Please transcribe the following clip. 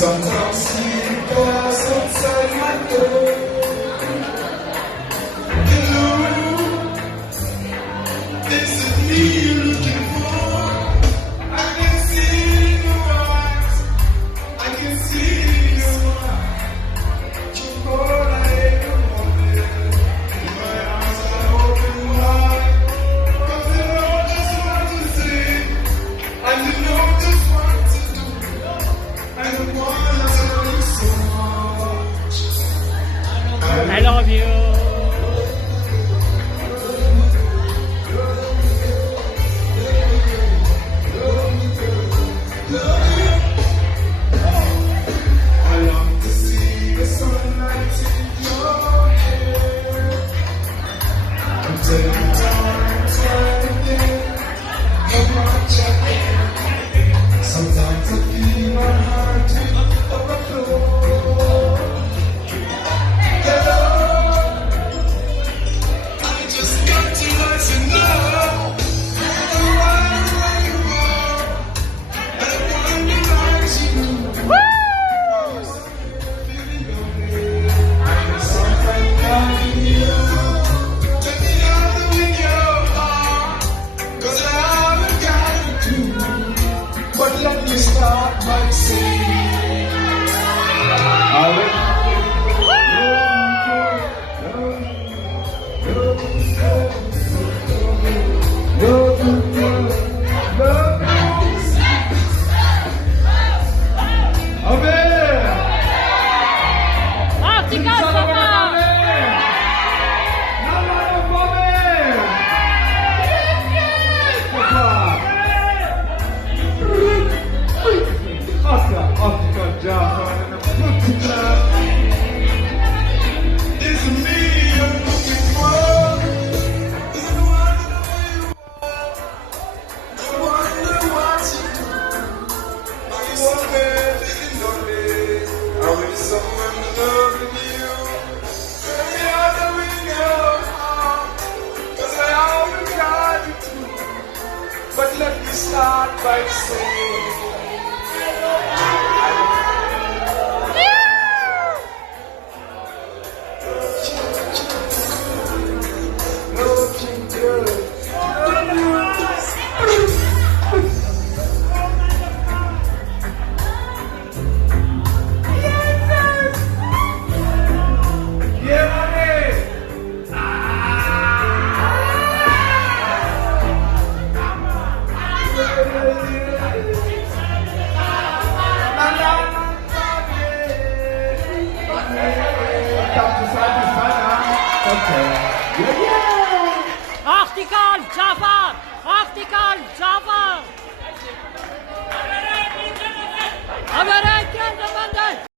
sometimes see glass outside my door. Hello, is it me you're looking for? I can see it in your eyes. I can see it in your eyes. You're all I ever wanted. In my arms I open wide. 'Cause you know just what to say, and you know just what to do. I wanna tell you so much. I love you. I long to see the sunlight in your hair. I'm taking time right there. You're much I care. Sometimes I feel my heart will overflow. Hello, I just got to let you know. I wonder where you are. I wonder where you are. But let me start by saying, Artikel papa. is it me you're looking for? Is it wonder where you are? I wonder what you do. Are you somewhere feeling lonely? Or is someone loving you? Every other window, 'cause I always got you too. But let me start by saying, looking good. Yeah, money. Artikel Java.